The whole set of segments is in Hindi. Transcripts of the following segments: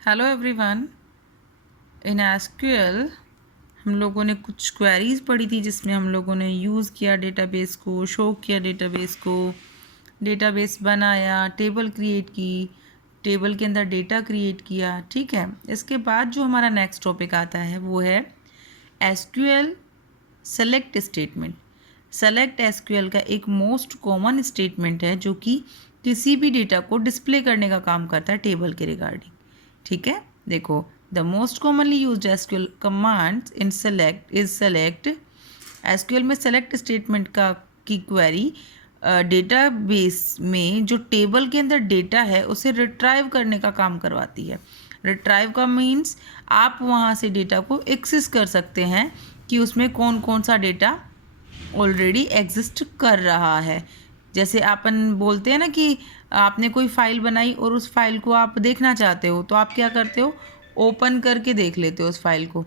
Hello everyone. इन एसक्यूएल हम लोगों ने कुछ क्वेरीज पढ़ी थी जिसमें हम लोगों ने यूज़ किया डेटाबेस को, शो किया डेटाबेस को, डेटाबेस बनाया, टेबल क्रिएट की, टेबल के अंदर डेटा क्रिएट किया। ठीक है, इसके बाद जो हमारा नेक्स्ट टॉपिक आता है वो है SQL select statement. Select SQL का एक मोस्ट कॉमन स्टेटमेंट है जो कि किसी भी डेटा को डिस्प्ले करने का काम करता है टेबल के रिगार्डिंग। ठीक है, देखो the most commonly used SQL commands in select is select. SQL में सेलेक्ट स्टेटमेंट का की क्वेरी डेटाबेस में जो टेबल के अंदर डेटा है उसे रिट्राइव करने का काम करवाती है। रिट्राइव का मीन्स आप वहाँ से डेटा को एक्सेस कर सकते हैं कि उसमें कौन कौन सा डेटा ऑलरेडी एग्जिस्ट कर रहा है। जैसे अपन बोलते हैं ना कि आपने कोई फाइल बनाई और उस फाइल को आप देखना चाहते हो तो आप क्या करते हो, ओपन करके देख लेते हो उस फाइल को।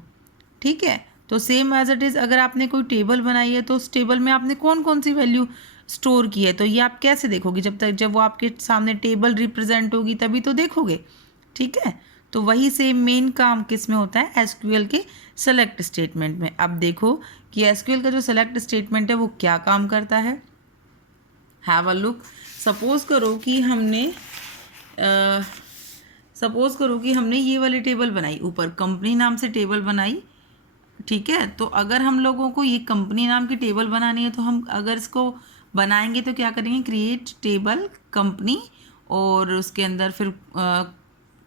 ठीक है, तो सेम एज इट इज़ अगर आपने कोई टेबल बनाई है तो उस टेबल में आपने कौन कौन सी वैल्यू स्टोर की है तो ये आप कैसे देखोगे, जब वो आपके सामने टेबल रिप्रेजेंट होगी तभी तो देखोगे। ठीक है, तो वही सेम मेन काम किस में होता है, एसक्यूएल के सेलेक्ट स्टेटमेंट में। अब देखो कि एसक्यूएल का जो सेलेक्ट स्टेटमेंट है वो क्या काम करता है। Have a look. सपोज करो कि हमने ये वाली टेबल बनाई, ऊपर कंपनी नाम से टेबल बनाई। ठीक है, तो अगर हम लोगों को ये कंपनी नाम की टेबल बनानी है तो हम अगर इसको बनाएंगे तो क्या करेंगे, क्रिएट टेबल कंपनी और उसके अंदर फिर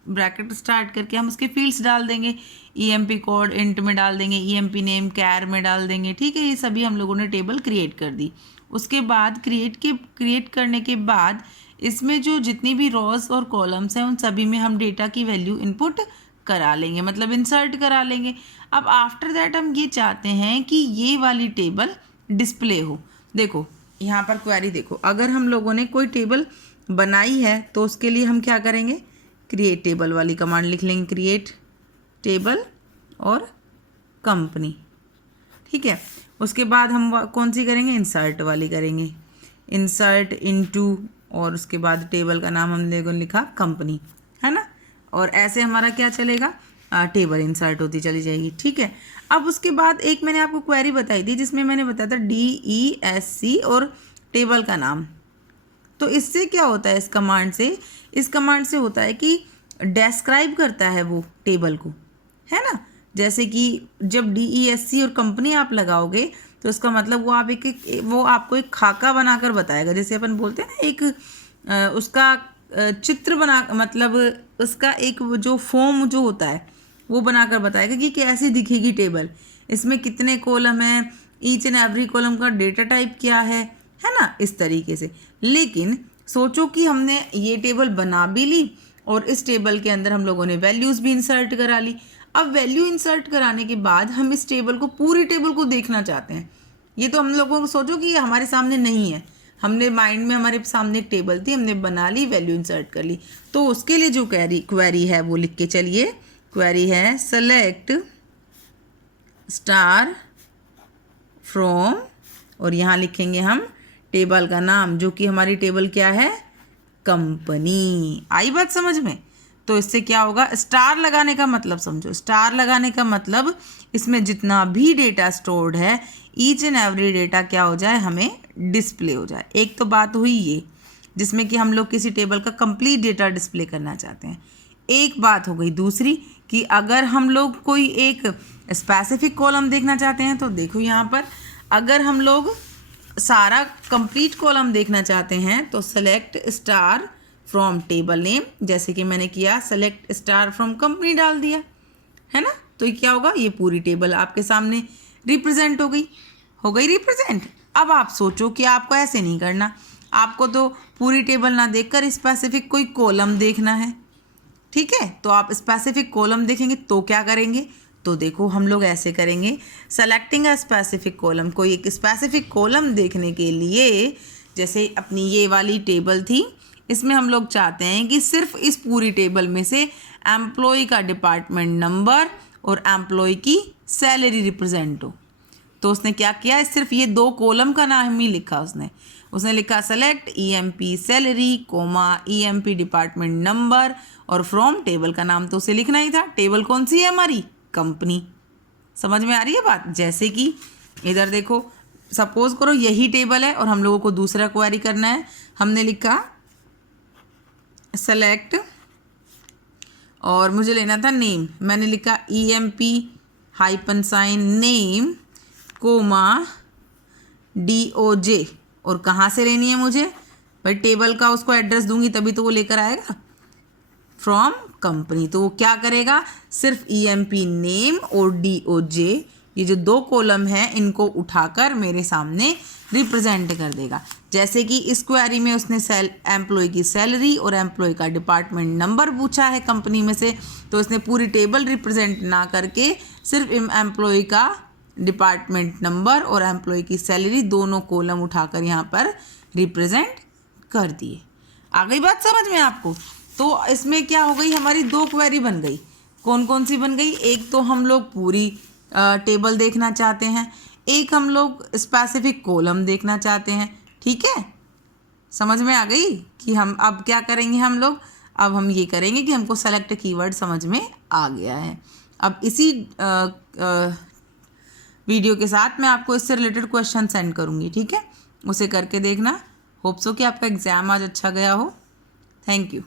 ब्रैकेट स्टार्ट करके हम उसके फील्ड्स डाल देंगे। ईएमपी कोड इंट में डाल देंगे, ईएमपी नेम कैर में डाल देंगे। ठीक है, ये सभी हम लोगों ने टेबल क्रिएट कर दी। उसके बाद क्रिएट करने के बाद इसमें जो जितनी भी रॉज और कॉलम्स हैं उन सभी में हम डेटा की वैल्यू इनपुट करा लेंगे, मतलब इंसर्ट करा लेंगे। अब आफ्टर दैट हम ये चाहते हैं कि ये वाली टेबल डिस्प्ले हो। देखो यहाँ पर क्वेरी देखो, अगर हम लोगों ने कोई टेबल बनाई है तो उसके लिए हम क्या करेंगे, क्रिएट टेबल वाली कमांड लिख लेंगे, क्रिएट टेबल और कंपनी। ठीक है, उसके बाद हम कौन सी करेंगे, इंसर्ट वाली करेंगे, इंसर्ट इनटू, और उसके बाद टेबल का नाम हमने लिखा कंपनी, है ना। और ऐसे हमारा क्या चलेगा, टेबल इंसर्ट होती चली जाएगी। ठीक है, अब उसके बाद एक मैंने आपको क्वेरी बताई थी जिसमें मैंने बताया था DESC और टेबल का नाम। तो इससे क्या होता है, इस कमांड से होता है कि डिस्क्राइब करता है वो टेबल को, है ना। जैसे कि जब DESC और कंपनी आप लगाओगे तो उसका मतलब वो आपको एक खाका बनाकर बताएगा। जैसे अपन बोलते हैं ना, एक उसका चित्र बना, मतलब उसका एक जो फॉर्म जो होता है वो बनाकर बताएगा कि कैसी दिखेगी टेबल, इसमें कितने कॉलम हैं, ईच एंड एवरी कॉलम का डेटा टाइप क्या है ना, इस तरीके से। लेकिन सोचो कि हमने ये टेबल बना भी ली और इस टेबल के अंदर हम लोगों ने वैल्यूज़ भी इंसर्ट करा ली। अब वैल्यू इंसर्ट कराने के बाद हम इस टेबल को, पूरी टेबल को देखना चाहते हैं। ये तो हम लोगों को सोचो कि ये हमारे सामने नहीं है, हमने माइंड में हमारे सामने एक टेबल थी, हमने बना ली, वैल्यू इंसर्ट कर ली। तो उसके लिए जो क्वेरी है वो लिख के चलिए। क्वेरी है सेलेक्ट स्टार फ्रॉम, और यहाँ लिखेंगे हम टेबल का नाम, जो कि हमारी टेबल क्या है, कंपनी। आई बात समझ में। तो इससे क्या होगा, स्टार लगाने का मतलब समझो, स्टार लगाने का मतलब इसमें जितना भी डेटा स्टोर्ड है, ईच एंड एवरी डेटा क्या हो जाए, हमें डिस्प्ले हो जाए। एक तो बात हुई ये जिसमें कि हम लोग किसी टेबल का कंप्लीट डेटा डिस्प्ले करना चाहते हैं। एक बात हो गई दूसरी कि अगर हम लोग कोई एक स्पेसिफिक कॉलम देखना चाहते हैं तो देखो यहाँ पर, अगर हम लोग सारा कंप्लीट कॉलम देखना चाहते हैं तो select star from table name, जैसे कि मैंने किया सेलेक्ट स्टार फ्रॉम कंपनी डाल दिया, है ना। तो ये क्या होगा, ये पूरी टेबल आपके सामने रिप्रेजेंट हो गई रिप्रेजेंट। अब आप सोचो कि आपको ऐसे नहीं करना, आपको तो पूरी टेबल ना देखकर स्पेसिफिक कोई कॉलम देखना है। ठीक है, तो आप स्पेसिफिक कॉलम देखेंगे तो क्या करेंगे, तो देखो हम लोग ऐसे करेंगे, सेलेक्टिंग अ स्पेसिफिक कॉलम, कोई एक स्पेसिफिक कॉलम देखने के लिए, जैसे अपनी ये वाली टेबल थी, इसमें हम लोग चाहते हैं कि सिर्फ इस पूरी टेबल में से एम्प्लॉय का डिपार्टमेंट नंबर और एम्प्लॉय की सैलरी रिप्रेजेंट हो। तो उसने क्या किया, सिर्फ ये दो कॉलम का नाम ही लिखा, उसने लिखा select EMP salary comma EMP department number और फ्रॉम टेबल का नाम तो उसे लिखना ही था। टेबल कौन सी है हमारी? कंपनी। समझ में आ रही है बात? जैसे कि इधर देखो, सपोज करो यही टेबल है और हम लोगों को दूसरा क्वेरी करना है। हमने लिखा सेलेक्ट और मुझे लेना था नेम। मैंने लिखा EMP -, नेम, कोमा, DOJ। और कहाँ से लेनी है मुझे? भाई टेबल का उसको एड्रेस दूंगी तभी तो वो लेकर आएगा, फ्रॉम कंपनी। तो वो क्या करेगा? सिर्फ EMP नेम और DOJ, ये जो 2 कॉलम है इनको उठाकर मेरे सामने रिप्रेजेंट कर देगा। जैसे कि इस क्वेरी में उसने एम्प्लॉय की सैलरी और एम्प्लॉय का डिपार्टमेंट नंबर पूछा है कंपनी में से, तो इसने पूरी टेबल रिप्रेजेंट ना करके सिर्फ एम्प्लॉय का डिपार्टमेंट नंबर और एम्प्लॉय की सैलरी दोनों कॉलम उठाकर यहाँ पर रिप्रेजेंट कर दिए। आ गई बात समझ में आपको? तो इसमें क्या हो गई, हमारी 2 क्वेरी बन गई। कौन कौन सी बन गई? एक तो हम लोग पूरी टेबल देखना चाहते हैं, एक हम लोग स्पेसिफिक कॉलम देखना चाहते हैं। ठीक है, समझ में आ गई कि हम अब क्या करेंगे? हम लोग अब हम ये करेंगे कि हमको सेलेक्ट कीवर्ड समझ में आ गया है। अब इसी वीडियो के साथ मैं आपको इससे रिलेटेड क्वेश्चन सेंड करूँगी। ठीक है, उसे करके देखना। होप सो कि आपका एग्ज़ाम आज अच्छा गया हो। Thank you.